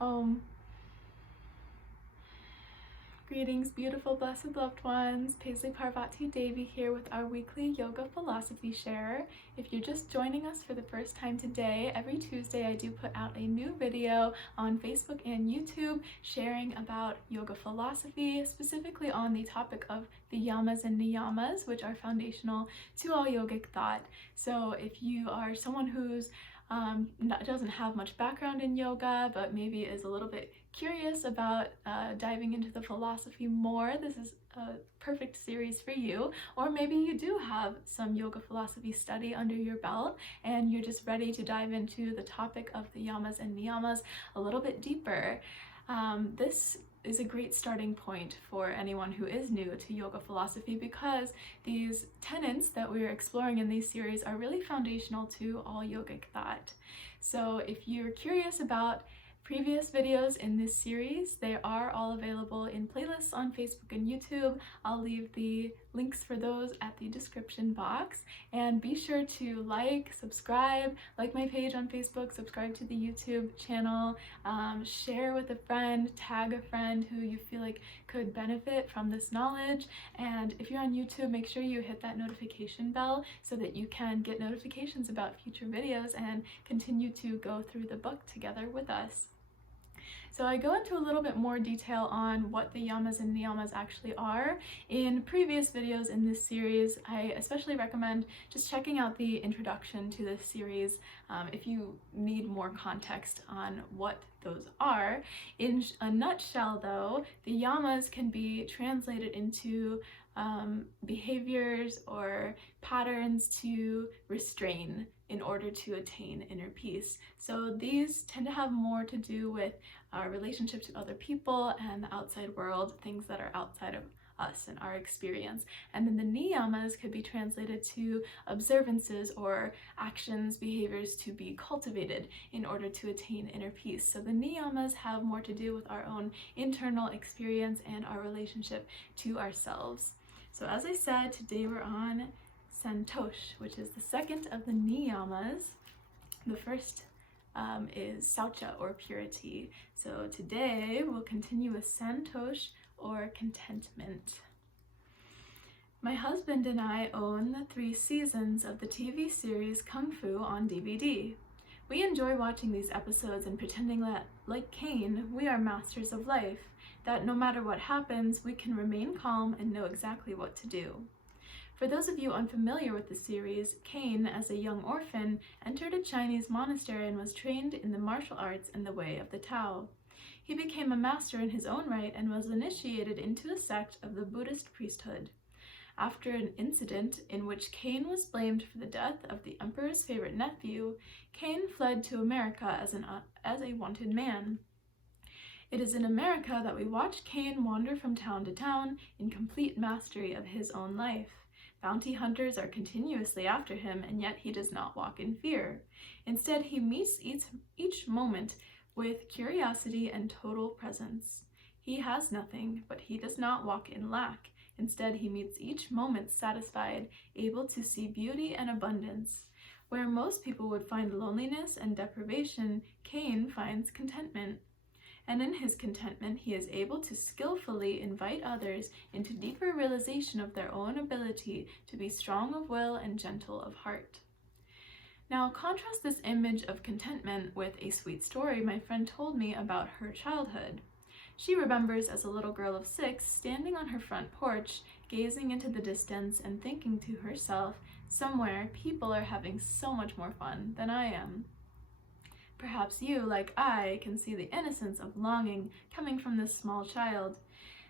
Um, Greetings, beautiful, blessed loved ones. Paisley Parvati Devi here with our weekly yoga philosophy share. If you're just joining us for the first time today, every Tuesday I do put out a new video on Facebook and YouTube sharing about yoga philosophy, specifically on the topic of the Yamas and Niyamas, which are foundational to all yogic thought. So if you are someone who's doesn't have much background in yoga, but maybe is a little bit curious about diving into the philosophy more, this is a perfect series for you. Or maybe you do have some yoga philosophy study under your belt and you're just ready to dive into the topic of the Yamas and Niyamas a little bit deeper. This is a great starting point for anyone who is new to yoga philosophy, because these tenets that we're exploring in these series are really foundational to all yogic thought. So if you're curious about previous videos in this series, they are all available in playlists on Facebook and YouTube. I'll leave the links for those at the description box, and be sure to subscribe, like my page on Facebook, subscribe to the YouTube channel, share with a friend, tag a friend who you feel like could benefit from this knowledge. And if you're on YouTube, make sure you hit that notification bell so that you can get notifications about future videos and continue to go through the book together with us. So I go into a little bit more detail on what the Yamas and Niyamas actually are in previous videos in this series. I especially recommend just checking out the introduction to this series if you need more context on what those are. In a nutshell though, the Yamas can be translated into behaviors or patterns to restrain in order to attain inner peace. So these tend to have more to do with our relationship to other people and the outside world, things that are outside of us and our experience. And then the niyamas could be translated to observances or actions, behaviors to be cultivated in order to attain inner peace. So the niyamas have more to do with our own internal experience and our relationship to ourselves. So as I said, today we're on Santosh, which is the second of the niyamas. The first is Saucha, or purity. So today we'll continue with Santosh, or contentment. My husband and I own the 3 seasons of the TV series Kung Fu on DVD. We enjoy watching these episodes and pretending that, like Cain, we are masters of life, that no matter what happens, we can remain calm and know exactly what to do. For those of you unfamiliar with the series, Cain, as a young orphan, entered a Chinese monastery and was trained in the martial arts and the way of the Tao. He became a master in his own right and was initiated into a sect of the Buddhist priesthood. After an incident in which Cain was blamed for the death of the emperor's favorite nephew, Cain fled to America as a wanted man. It is in America that we watch Cain wander from town to town in complete mastery of his own life. Bounty hunters are continuously after him, and yet he does not walk in fear. Instead, he meets each moment with curiosity and total presence. He has nothing, but he does not walk in lack. Instead, he meets each moment satisfied, able to see beauty and abundance. Where most people would find loneliness and deprivation, Cain finds contentment. And in his contentment, he is able to skillfully invite others into deeper realization of their own ability to be strong of will and gentle of heart. Now, contrast this image of contentment with a sweet story my friend told me about her childhood. She remembers as a little girl of 6 standing on her front porch, gazing into the distance and thinking to herself, somewhere people are having so much more fun than I am. Perhaps you, like I, can see the innocence of longing coming from this small child.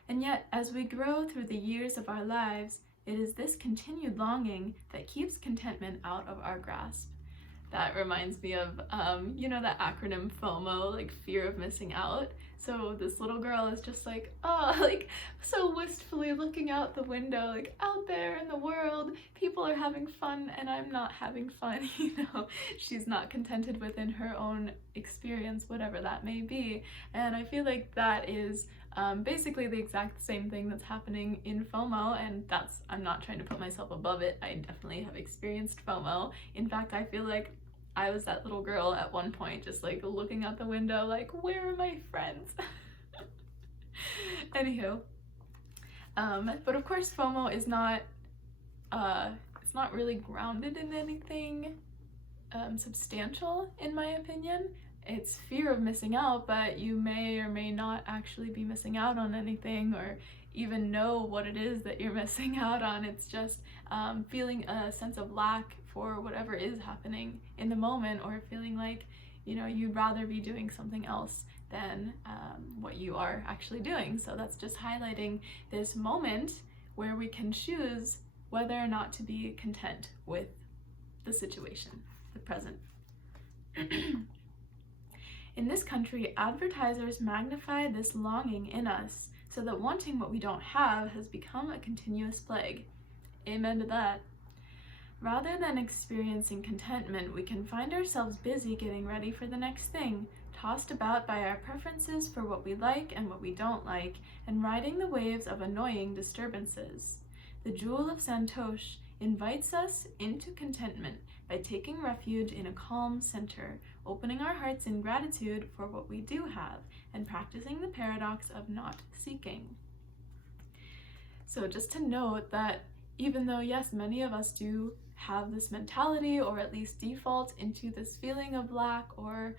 And yet, as we grow through the years of our lives, it is this continued longing that keeps contentment out of our grasp. That reminds me of, that acronym FOMO, like fear of missing out. So this little girl is just like, so wistfully looking out the window, like out there in the world, people are having fun and I'm not having fun, She's not contented within her own experience, whatever that may be. And I feel like that is basically the exact same thing that's happening in FOMO, and I'm not trying to put myself above it. I definitely have experienced FOMO. In fact, I feel like I was that little girl at one point, just like looking out the window like, where are my friends? Anywho, but of course FOMO is not, it's not really grounded in anything substantial, in my opinion. It's fear of missing out, but you may or may not actually be missing out on anything or even know what it is that you're missing out on. It's just feeling a sense of lack for whatever is happening in the moment, or feeling like, you know, you'd rather be doing something else than what you are actually doing. So that's just highlighting this moment where we can choose whether or not to be content with the situation, the present. In this country, advertisers magnify this longing in us so that wanting what we don't have has become a continuous plague. Amen to that. Rather than experiencing contentment, we can find ourselves busy getting ready for the next thing, tossed about by our preferences for what we like and what we don't like, and riding the waves of annoying disturbances. The Jewel of Santosh invites us into contentment by taking refuge in a calm center, opening our hearts in gratitude for what we do have, and practicing the paradox of not seeking. So just to note that even though, yes, many of us do have this mentality, or at least default into this feeling of lack, or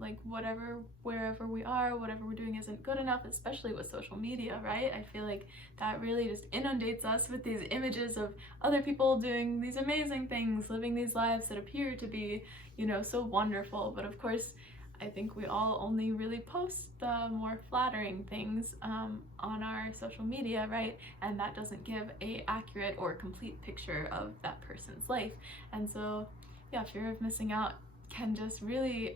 like whatever, wherever we are, whatever we're doing isn't good enough, especially with social media, right? I feel like that really just inundates us with these images of other people doing these amazing things, living these lives that appear to be, you know, so wonderful. But of course, I think we all only really post the more flattering things on our social media, right? And that doesn't give a accurate or complete picture of that person's life. And so, yeah, fear of missing out can just really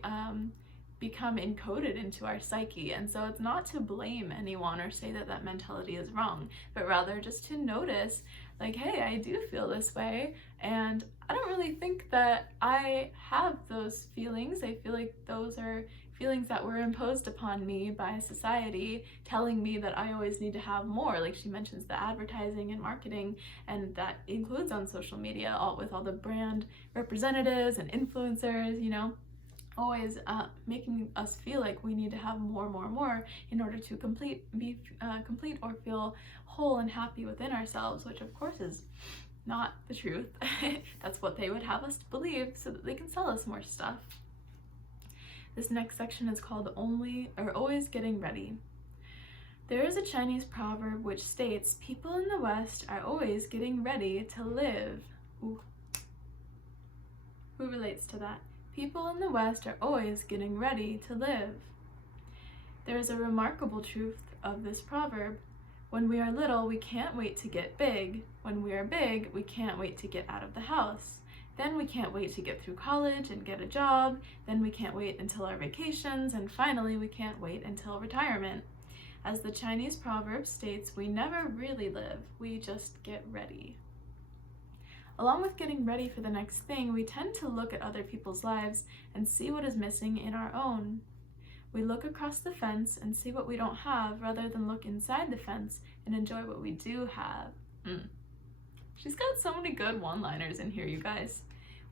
become encoded into our psyche. And so it's not to blame anyone or say that that mentality is wrong, but rather just to notice, like, hey, I do feel this way, and I don't really think that I have those feelings. I feel like those are feelings that were imposed upon me by society, telling me that I always need to have more. Like she mentions the advertising and marketing, and that includes on social media, with all the brand representatives and influencers, you know, always making us feel like we need to have more in order to be complete or feel whole and happy within ourselves, which of course is not the truth. That's what they would have us believe so that they can sell us more stuff. This next section is called Always Getting Ready. There is a Chinese proverb which states, people in the West are always getting ready to live. Ooh. Who relates to that? People in the West are always getting ready to live. There is a remarkable truth of this proverb. When we are little, we can't wait to get big. When we are big, we can't wait to get out of the house. Then we can't wait to get through college and get a job. Then we can't wait until our vacations. And finally, we can't wait until retirement. As the Chinese proverb states, we never really live, we just get ready. Along with getting ready for the next thing, we tend to look at other people's lives and see what is missing in our own. We look across the fence and see what we don't have rather than look inside the fence and enjoy what we do have. She's got so many good one-liners in here, you guys.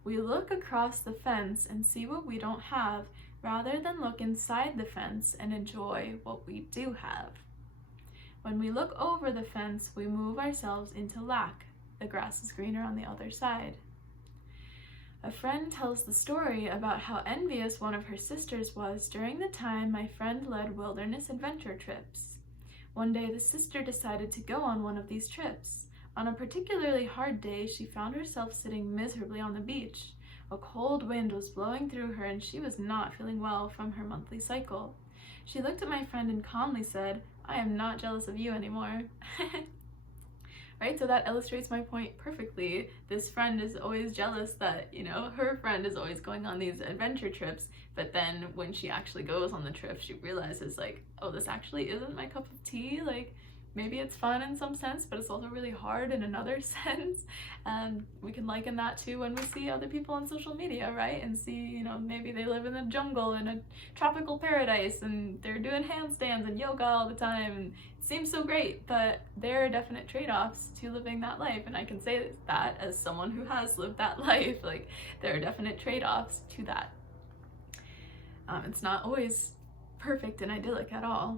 We look across the fence and see what we don't have rather than look inside the fence and enjoy what we do have. When we look over the fence, we move ourselves into lack. The grass is greener on the other side. A friend tells the story about how envious one of her sisters was during the time my friend led wilderness adventure trips. One day the sister decided to go on one of these trips. On a particularly hard day, she found herself sitting miserably on the beach. A cold wind was blowing through her and she was not feeling well from her monthly cycle. She looked at my friend and calmly said, "I am not jealous of you anymore." Right, so that illustrates my point perfectly. This friend is always jealous that, you know, her friend is always going on these adventure trips, but then when she actually goes on the trip, she realizes like, oh, this actually isn't my cup of tea. Like, maybe it's fun in some sense, but it's also really hard in another sense. And we can liken that to when we see other people on social media, right? And see, you know, maybe they live in the jungle in a tropical paradise and they're doing handstands and yoga all the time, and it seems so great, but there are definite trade-offs to living that life. And I can say that as someone who has lived that life, like, there are definite trade-offs to that. It's not always perfect and idyllic at all.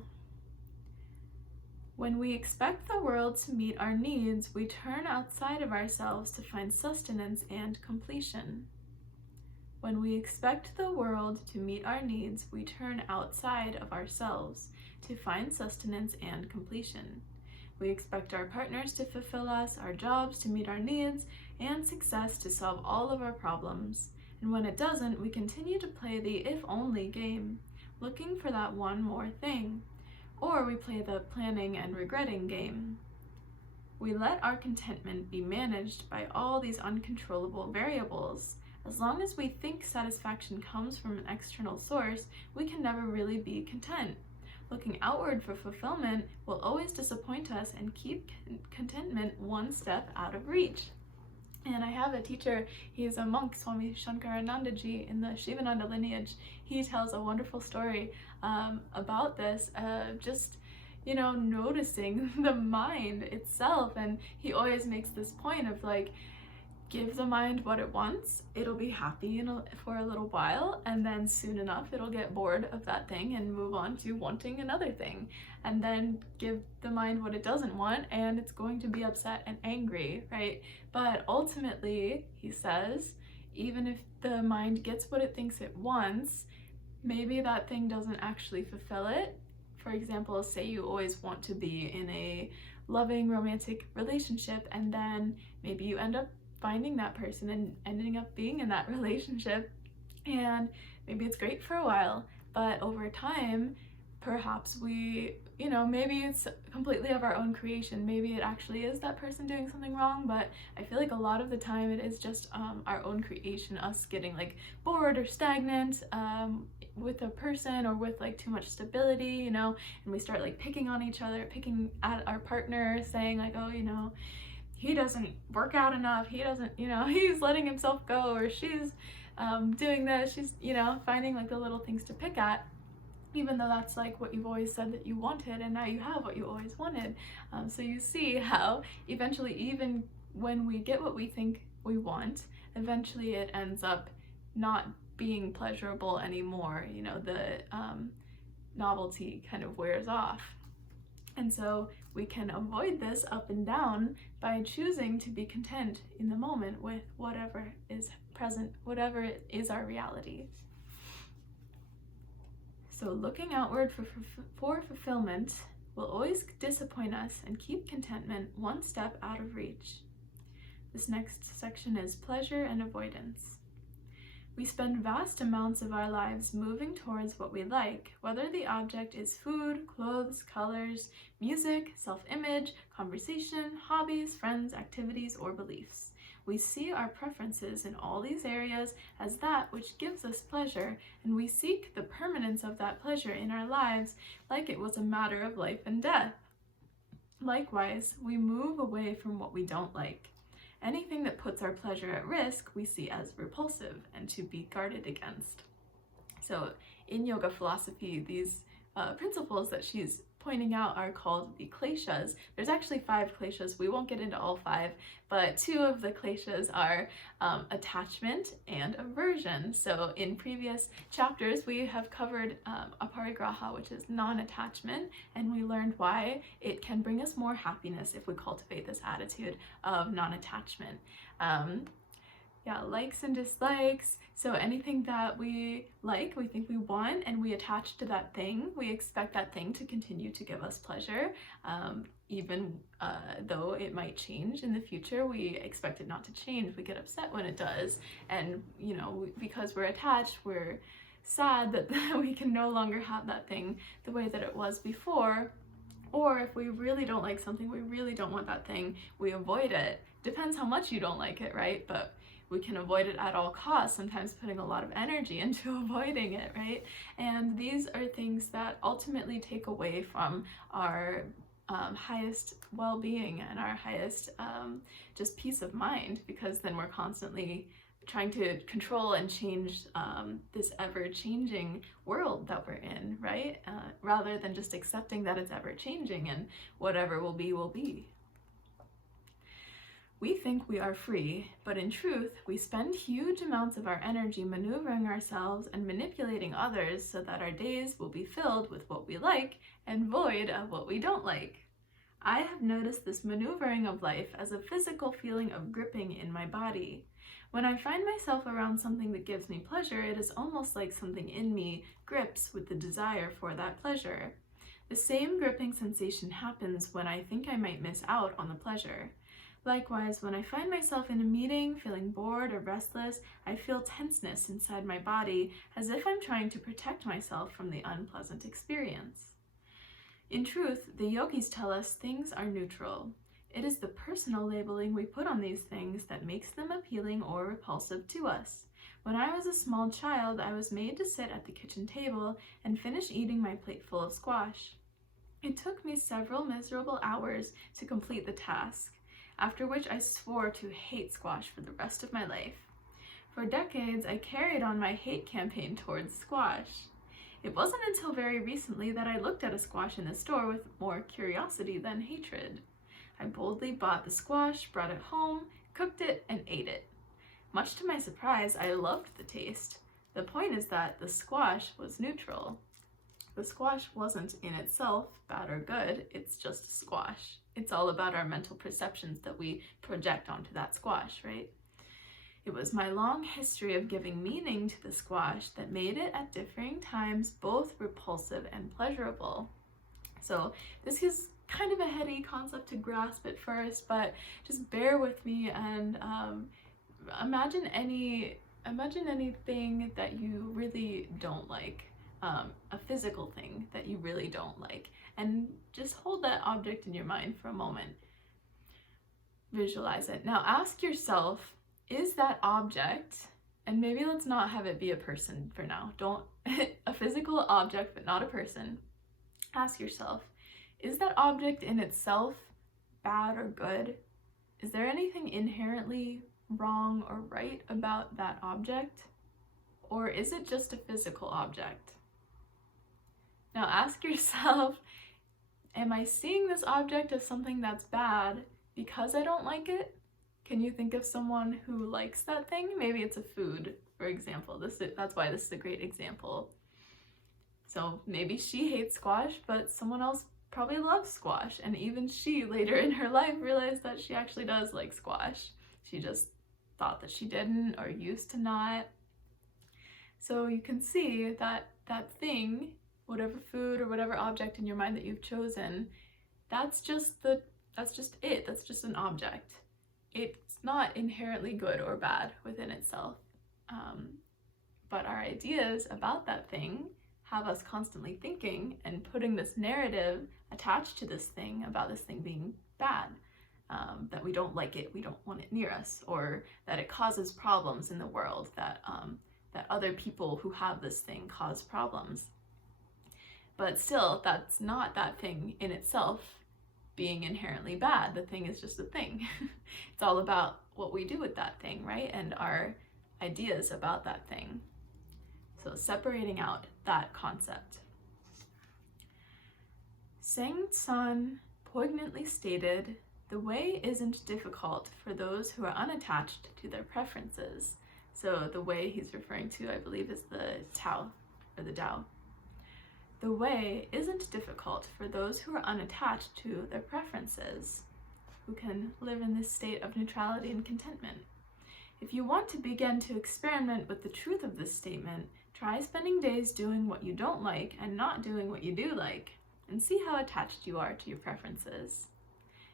When we expect the world to meet our needs, we turn outside of ourselves to find sustenance and completion. When we expect the world to meet our needs, we turn outside of ourselves to find sustenance and completion. We expect our partners to fulfill us, our jobs to meet our needs, and success to solve all of our problems. And when it doesn't, we continue to play the if-only game, looking for that one more thing. Or we play the planning and regretting game. We let our contentment be managed by all these uncontrollable variables. As long as we think satisfaction comes from an external source, we can never really be content. Looking outward for fulfillment will always disappoint us and keep contentment one step out of reach. And I have a teacher, he's a monk, Swami Shankaranandaji, in the Shivananda lineage. He tells a wonderful story about this, just, you know, noticing the mind itself. And he always makes this point of, like, give the mind what it wants, it'll be happy for a little while, and then soon enough it'll get bored of that thing and move on to wanting another thing. And then give the mind what it doesn't want, and it's going to be upset and angry, right? But ultimately, he says, even if the mind gets what it thinks it wants, maybe that thing doesn't actually fulfill it. For example, say you always want to be in a loving romantic relationship, and then maybe you end up finding that person and ending up being in that relationship, and maybe it's great for a while, but over time, perhaps we, you know, maybe it's completely of our own creation. Maybe it actually is that person doing something wrong, but I feel like a lot of the time it is just our own creation, us getting like bored or stagnant with a person, or with like too much stability, you know, and we start like picking on each other, picking at our partner, saying like, oh, you know, he doesn't work out enough, he doesn't, you know, he's letting himself go, or she's doing this, she's, you know, finding like the little things to pick at, even though that's like what you've always said that you wanted, and now you have what you always wanted. So you see how eventually, even when we get what we think we want, eventually it ends up not being pleasurable anymore. You know, the novelty kind of wears off. And so we can avoid this up and down by choosing to be content in the moment with whatever is present, whatever is our reality. So looking outward for fulfillment will always disappoint us and keep contentment one step out of reach. This next section is pleasure and avoidance. We spend vast amounts of our lives moving towards what we like, whether the object is food, clothes, colors, music, self-image, conversation, hobbies, friends, activities, or beliefs. We see our preferences in all these areas as that which gives us pleasure, and we seek the permanence of that pleasure in our lives like it was a matter of life and death. Likewise, we move away from what we don't like. Anything that puts our pleasure at risk, we see as repulsive and to be guarded against. So in yoga philosophy, these principles that she's pointing out are called the kleshas. There's actually 5 kleshas. We won't get into all 5, but 2 of the kleshas are attachment and aversion. So in previous chapters, we have covered aparigraha, which is non-attachment, and we learned why it can bring us more happiness if we cultivate this attitude of non-attachment. Likes and dislikes. So anything that we like, we think we want, and we attach to that thing, we expect that thing to continue to give us pleasure, even though it might change in the future. We expect it not to change. We get upset when it does, and you know, because we're attached, we're sad that we can no longer have that thing the way that it was before. Or if we really don't like something, we really don't want that thing, we avoid it. Depends how much you don't like it, right? But we can avoid it at all costs, sometimes putting a lot of energy into avoiding it, right? And these are things that ultimately take away from our highest well-being and our highest just peace of mind, because then we're constantly trying to control and change this ever-changing world that we're in, right? Rather than just accepting that it's ever-changing and whatever will be, will be. We think we are free, but in truth, we spend huge amounts of our energy maneuvering ourselves and manipulating others so that our days will be filled with what we like and void of what we don't like. I have noticed this maneuvering of life as a physical feeling of gripping in my body. When I find myself around something that gives me pleasure, it is almost like something in me grips with the desire for that pleasure. The same gripping sensation happens when I think I might miss out on the pleasure. Likewise, when I find myself in a meeting feeling bored or restless, I feel tenseness inside my body as if I'm trying to protect myself from the unpleasant experience. In truth, the yogis tell us things are neutral. It is the personal labeling we put on these things that makes them appealing or repulsive to us. When I was a small child, I was made to sit at the kitchen table and finish eating my plate full of squash. It took me several miserable hours to complete the task, after which I swore to hate squash for the rest of my life. For decades, I carried on my hate campaign towards squash. It wasn't until very recently that I looked at a squash in the store with more curiosity than hatred. I boldly bought the squash, brought it home, cooked it, and ate it. Much to my surprise, I loved the taste. The point is that the squash was neutral. The squash wasn't in itself bad or good, it's just a squash. It's all about our mental perceptions that we project onto that squash, right? It was my long history of giving meaning to the squash that made it at differing times both repulsive and pleasurable. So this is kind of a heady concept to grasp at first, but just bear with me and imagine anything that you really don't like. A physical thing that you really don't like, and just hold that object in your mind for a moment. Visualize it. Now ask yourself, is that object, and maybe let's not have it be a person for now, don't a physical object but not a person. Ask yourself, is that object in itself bad or good? Is there anything inherently wrong or right about that object? Or is it just a physical object? Now ask yourself, am I seeing this object as something that's bad because I don't like it? Can you think of someone who likes that thing? Maybe it's a food, for example. That's why this is a great example. So maybe she hates squash, but someone else probably loves squash. And even she later in her life realized that she actually does like squash. She just thought that she didn't or used to not. So you can see that that thing, whatever food or whatever object in your mind that you've chosen, that's just it. That's just an object. It's not inherently good or bad within itself. But our ideas about that thing have us constantly thinking and putting this narrative attached to this thing about this thing being bad, that we don't like it, we don't want it near us, or that it causes problems in the world, that other people who have this thing cause problems. But still, that's not that thing in itself being inherently bad. The thing is just a thing. It's all about what we do with that thing, right? And our ideas about that thing. So separating out that concept. Sang San poignantly stated, "The way isn't difficult for those who are unattached to their preferences." So the way he's referring to, I believe, is the Tao, or the Tao. The way isn't difficult for those who are unattached to their preferences, who can live in this state of neutrality and contentment. If you want to begin to experiment with the truth of this statement, try spending days doing what you don't like and not doing what you do like, and see how attached you are to your preferences.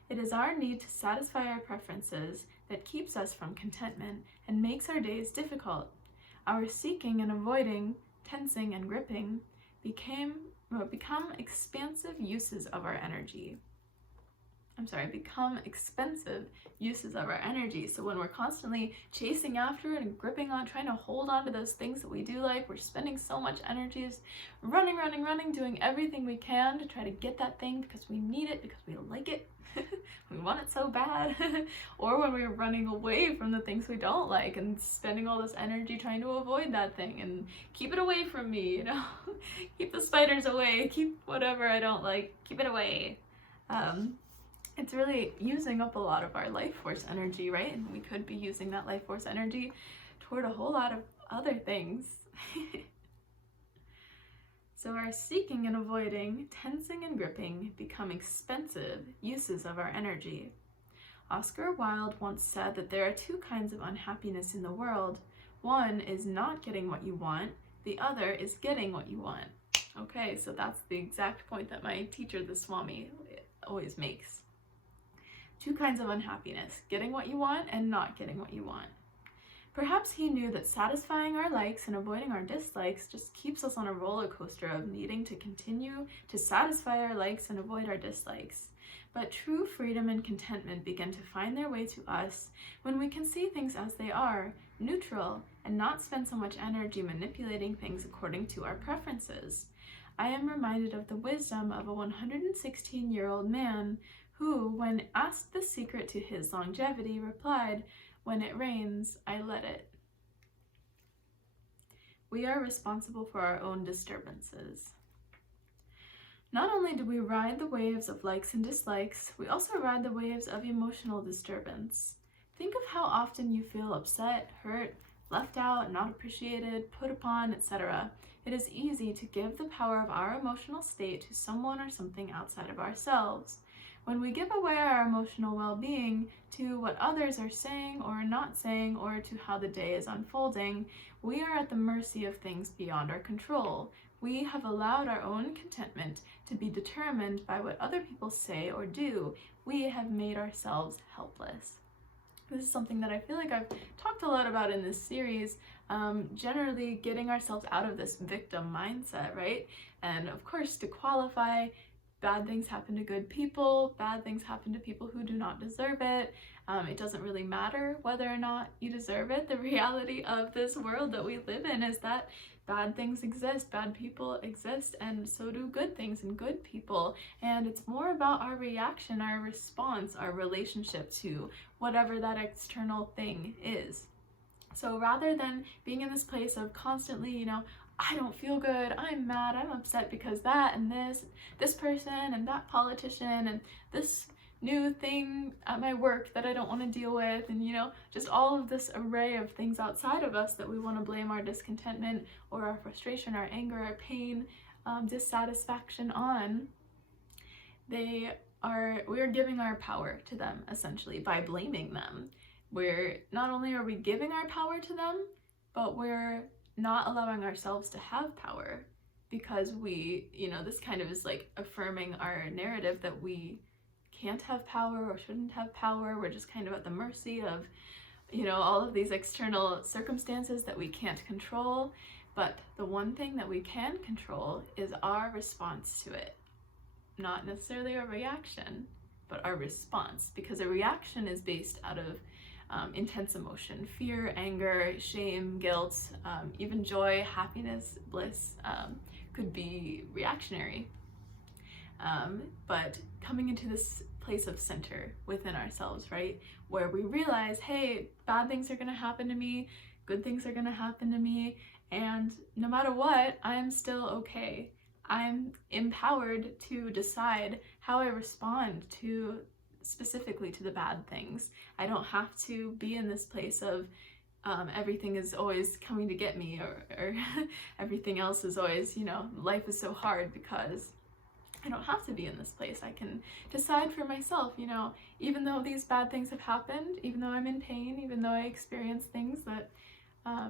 It is our need to satisfy our preferences that keeps us from contentment and makes our days difficult. Our seeking and avoiding, tensing and gripping, become expansive uses of our energy. become expensive uses of our energy. So when we're constantly chasing after it and gripping on, trying to hold on to those things that we do like, we're spending so much energy just running, doing everything we can to try to get that thing because we need it, because we like it, we want it so bad. Or when we're running away from the things we don't like and spending all this energy trying to avoid that thing and keep it away from me, you know, keep the spiders away, keep whatever I don't like, keep it away. It's really using up a lot of our life force energy, right? And we could be using that life force energy toward a whole lot of other things. So our seeking and avoiding, tensing and gripping become expensive uses of our energy. Oscar Wilde once said that there are two kinds of unhappiness in the world. One is not getting what you want, the other is getting what you want. Okay, so that's the exact point that my teacher, the Swami, always makes. Two kinds of unhappiness, getting what you want and not getting what you want. Perhaps he knew that satisfying our likes and avoiding our dislikes just keeps us on a roller coaster of needing to continue to satisfy our likes and avoid our dislikes. But true freedom and contentment begin to find their way to us when we can see things as they are, neutral, and not spend so much energy manipulating things according to our preferences. I am reminded of the wisdom of a 116-year-old man who, when asked the secret to his longevity, replied, "When it rains, I let it." We are responsible for our own disturbances. Not only do we ride the waves of likes and dislikes, we also ride the waves of emotional disturbance. Think of how often you feel upset, hurt, left out, not appreciated, put upon, etc. It is easy to give the power of our emotional state to someone or something outside of ourselves. When we give away our emotional well-being to what others are saying or not saying, or to how the day is unfolding, we are at the mercy of things beyond our control. We have allowed our own contentment to be determined by what other people say or do. We have made ourselves helpless. This is something that I feel like I've talked a lot about in this series, generally getting ourselves out of this victim mindset, right? And of course, to qualify, bad things happen to good people, bad things happen to people who do not deserve it. It doesn't really matter whether or not you deserve it. The reality of this world that we live in is that bad things exist, bad people exist, and so do good things and good people. And it's more about our reaction, our response, our relationship to whatever that external thing is. So rather than being in this place of constantly, you know, I don't feel good, I'm mad, I'm upset because that and this person and that politician and this new thing at my work that I don't want to deal with, and you know, just all of this array of things outside of us that we want to blame our discontentment or our frustration, our anger, our pain, dissatisfaction on, we are giving our power to them essentially by blaming them. Not only are we giving our power to them, but we're not allowing ourselves to have power, because this kind of is like affirming our narrative that we can't have power or shouldn't have power. We're just kind of at the mercy of, all of these external circumstances that we can't control. But the one thing that we can control is our response to it. Not necessarily a reaction, but our response, because a reaction is based out of intense emotion, fear, anger, shame, guilt, even joy, happiness, bliss could be reactionary. But coming into this place of center within ourselves, right, where we realize, hey, bad things are going to happen to me, good things are going to happen to me, and no matter what, I'm still okay. I'm empowered to decide how I respond specifically to the bad things. I don't have to be in this place of everything is always coming to get me, or everything else is always, life is so hard, because I don't have to be in this place. I can decide for myself, even though these bad things have happened, even though I'm in pain, even though I experience things that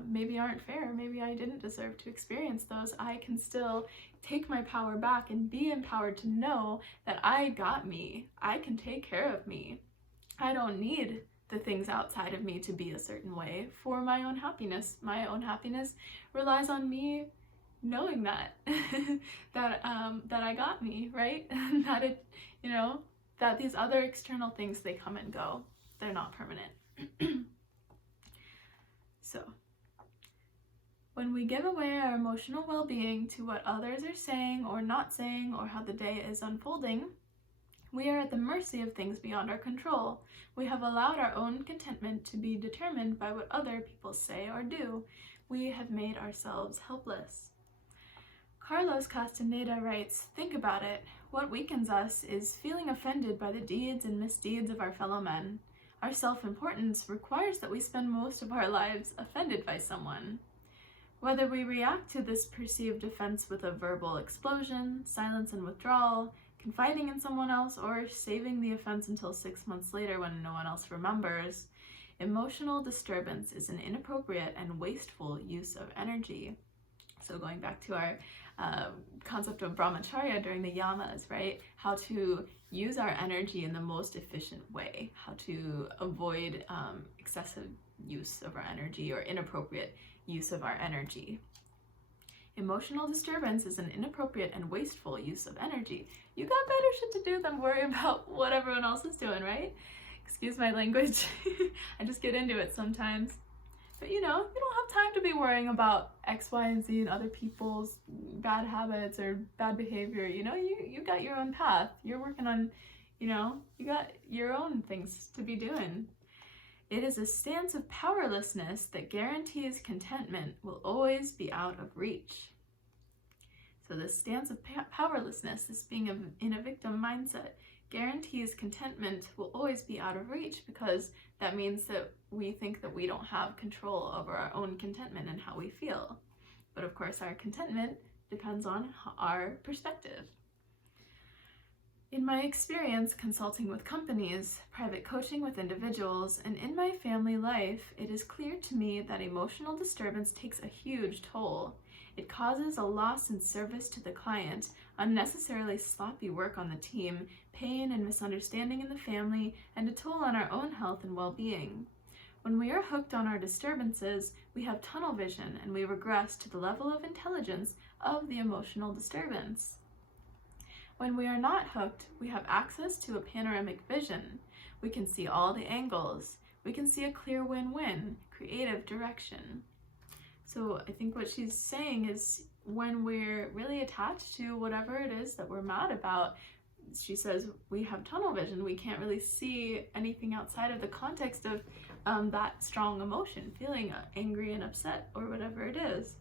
maybe aren't fair, maybe I didn't deserve to experience those, I can still take my power back and be empowered to know that I got me. I can take care of me. I don't need the things outside of me to be a certain way for my own happiness. My own happiness relies on me knowing that that I got me, right? That that these other external things, they come and go. They're not permanent. So, when we give away our emotional well-being to what others are saying or not saying, or how the day is unfolding, we are at the mercy of things beyond our control. We have allowed our own contentment to be determined by what other people say or do. We have made ourselves helpless. Carlos Castaneda writes, "Think about it. What weakens us is feeling offended by the deeds and misdeeds of our fellow men. Our self-importance requires that we spend most of our lives offended by someone. Whether we react to this perceived offense with a verbal explosion, silence and withdrawal, confiding in someone else, or saving the offense until 6 months later when no one else remembers, emotional disturbance is an inappropriate and wasteful use of energy." So going back to our concept of brahmacharya during the yamas, right? How to use our energy in the most efficient way, how to avoid excessive use of our energy or inappropriate use of our energy. Emotional disturbance is an inappropriate and wasteful use of energy. You got better shit to do than worry about what everyone else is doing, right? Excuse my language. I just get into it sometimes. But you don't have time to be worrying about X, Y, and Z and other people's bad habits or bad behavior. You got your own path. You're working on, you got your own things to be doing. It is a stance of powerlessness that guarantees contentment will always be out of reach. So this stance of powerlessness, this being in a victim mindset, guarantees contentment will always be out of reach, because that means that we think that we don't have control over our own contentment and how we feel. But of course, our contentment depends on our perspective. In my experience consulting with companies, private coaching with individuals, and in my family life, it is clear to me that emotional disturbance takes a huge toll. It causes a loss in service to the client, unnecessarily sloppy work on the team, pain and misunderstanding in the family, and a toll on our own health and well-being. When we are hooked on our disturbances, we have tunnel vision and we regress to the level of intelligence of the emotional disturbance. When we are not hooked, we have access to a panoramic vision. We can see all the angles. We can see a clear win-win, creative direction. So I think what she's saying is, when we're really attached to whatever it is that we're mad about, she says we have tunnel vision. We can't really see anything outside of the context of that strong emotion, feeling angry and upset or whatever it is.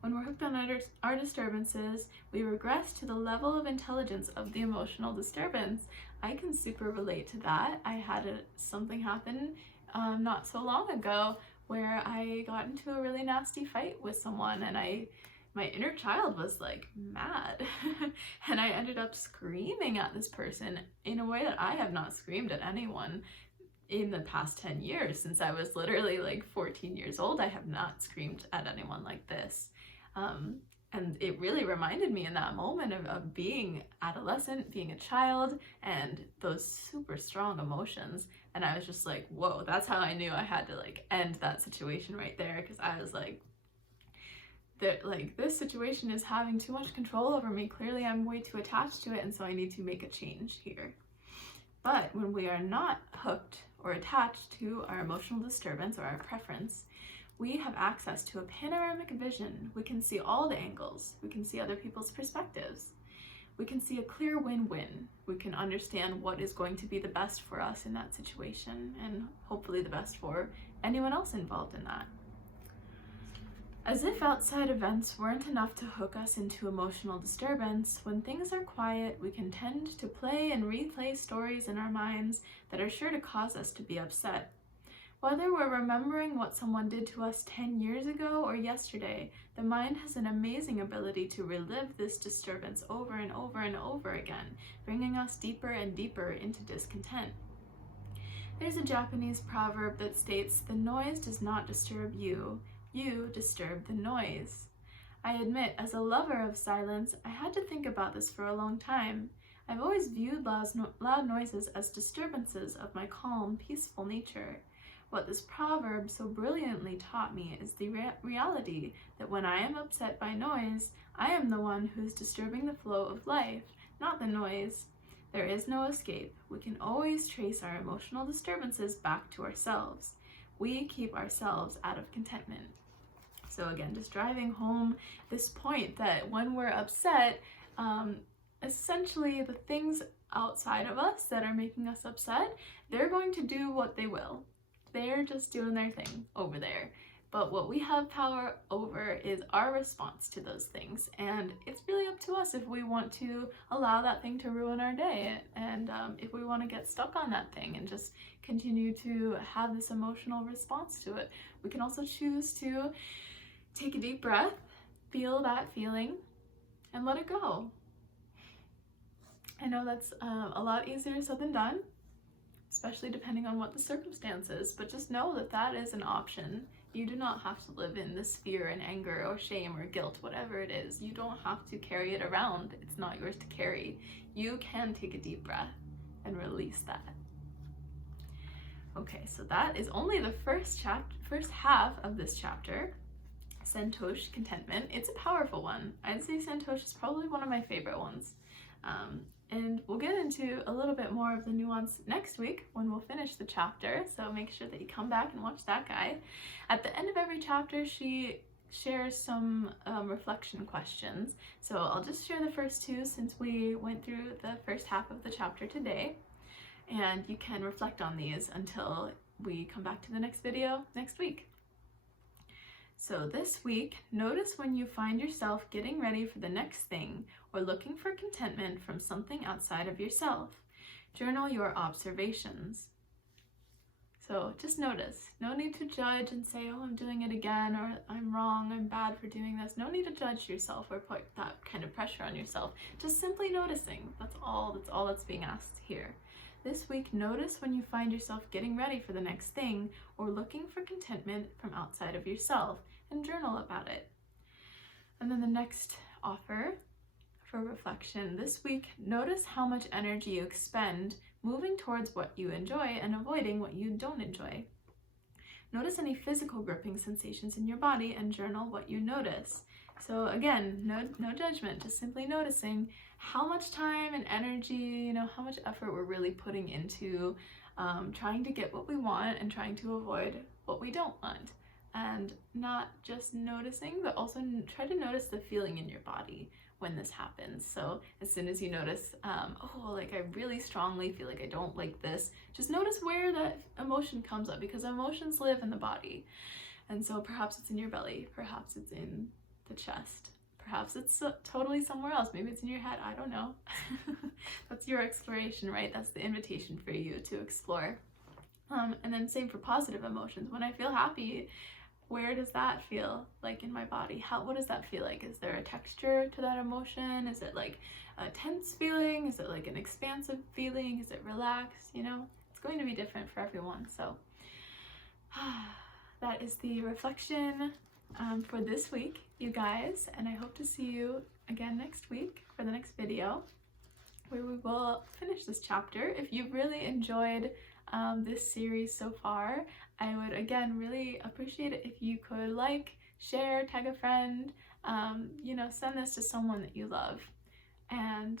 When we're hooked on our disturbances, we regress to the level of intelligence of the emotional disturbance. I can super relate to that. I had something happen not so long ago where I got into a really nasty fight with someone, and my inner child was like mad and I ended up screaming at this person in a way that I have not screamed at anyone in the past 10 years. Since I was literally like 14 years old, I have not screamed at anyone like this. And it really reminded me in that moment of being adolescent, being a child, and those super strong emotions. And I was just like, whoa, that's how I knew I had to like end that situation right there, because I was like, this situation is having too much control over me. Clearly I'm way too attached to it, and so I need to make a change here. But when we are not hooked or attached to our emotional disturbance or our preference, we have access to a panoramic vision. We can see all the angles. We can see other people's perspectives. We can see a clear win-win. We can understand what is going to be the best for us in that situation, and hopefully the best for anyone else involved in that. As if outside events weren't enough to hook us into emotional disturbance, when things are quiet, we can tend to play and replay stories in our minds that are sure to cause us to be upset. Whether we're remembering what someone did to us 10 years ago or yesterday, the mind has an amazing ability to relive this disturbance over and over and over again, bringing us deeper and deeper into discontent. There's a Japanese proverb that states, "The noise does not disturb you, you disturb the noise." I admit, as a lover of silence, I had to think about this for a long time. I've always viewed loud noises as disturbances of my calm, peaceful nature. What this proverb so brilliantly taught me is the reality that when I am upset by noise, I am the one who's disturbing the flow of life, not the noise. There is no escape. We can always trace our emotional disturbances back to ourselves. We keep ourselves out of contentment. So again, just driving home this point that when we're upset, essentially the things outside of us that are making us upset, they're going to do what they will. They're just doing their thing over there. But what we have power over is our response to those things. And it's really up to us if we want to allow that thing to ruin our day, and if we want to get stuck on that thing and just continue to have this emotional response to it. We can also choose to take a deep breath, feel that feeling, and let it go. I know that's a lot easier said than done, especially depending on what the circumstances, but just know that that is an option. You do not have to live in this fear and anger or shame or guilt, whatever it is. You don't have to carry it around. It's not yours to carry. You can take a deep breath and release that. Okay, so that is only the first half of this chapter, Santosh Contentment. It's a powerful one. I'd say Santosh is probably one of my favorite ones. And we'll get into a little bit more of the nuance next week when we'll finish the chapter, so make sure that you come back and watch that guide. At the end of every chapter, she shares some reflection questions. So I'll just share the first two since we went through the first half of the chapter today. And you can reflect on these until we come back to the next video next week. So this week, notice when you find yourself getting ready for the next thing or looking for contentment from something outside of yourself. Journal your observations. So just notice. No need to judge and say, oh, I'm doing it again, or I'm wrong, I'm bad for doing this. No need to judge yourself or put that kind of pressure on yourself. Just simply noticing. That's all that's being asked here. This week, notice when you find yourself getting ready for the next thing or looking for contentment from outside of yourself, and journal about it. And then the next offer for reflection this week, notice how much energy you expend moving towards what you enjoy and avoiding what you don't enjoy. Notice any physical gripping sensations in your body and journal what you notice. So again, no judgment, just simply noticing how much time and energy, how much effort we're really putting into trying to get what we want and trying to avoid what we don't want. And not just noticing, but also try to notice the feeling in your body when this happens. So as soon as you notice, I really strongly feel like I don't like this, just notice where that emotion comes up, because emotions live in the body. And so perhaps it's in your belly, perhaps it's in the chest, perhaps it's totally somewhere else. Maybe it's in your head, I don't know. That's your exploration, right? That's the invitation for you to explore. And then same for positive emotions. When I feel happy, where does that feel like in my body? What does that feel like? Is there a texture to that emotion? Is it like a tense feeling? Is it like an expansive feeling? Is it relaxed? It's going to be different for everyone. So that is the reflection for this week, you guys. And I hope to see you again next week for the next video, where we will finish this chapter. If you've really enjoyed this series so far, I would again really appreciate it if you could share, tag a friend, send this to someone that you love. And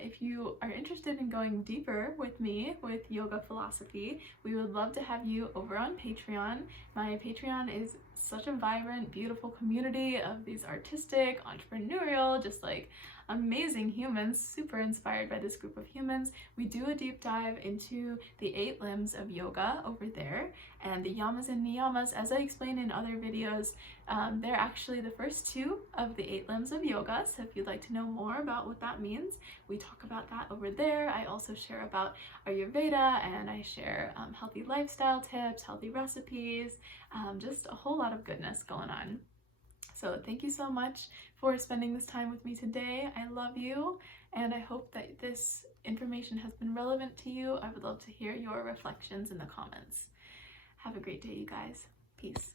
if you are interested in going deeper with me with yoga philosophy, we would love to have you over on Patreon. My Patreon is such a vibrant, beautiful community of these artistic, entrepreneurial, just amazing humans, super inspired by this group of humans. We do a deep dive into the 8 limbs of yoga over there, and the Yamas and Niyamas, as I explained in other videos, they're actually the first 2 of the 8 limbs of yoga. So if you'd like to know more about what that means, we talk about that over there. I also share about Ayurveda, and I share healthy lifestyle tips, healthy recipes, just a whole lot of goodness going on. So thank you so much for spending this time with me today. I love you, and I hope that this information has been relevant to you. I would love to hear your reflections in the comments. Have a great day, you guys. Peace.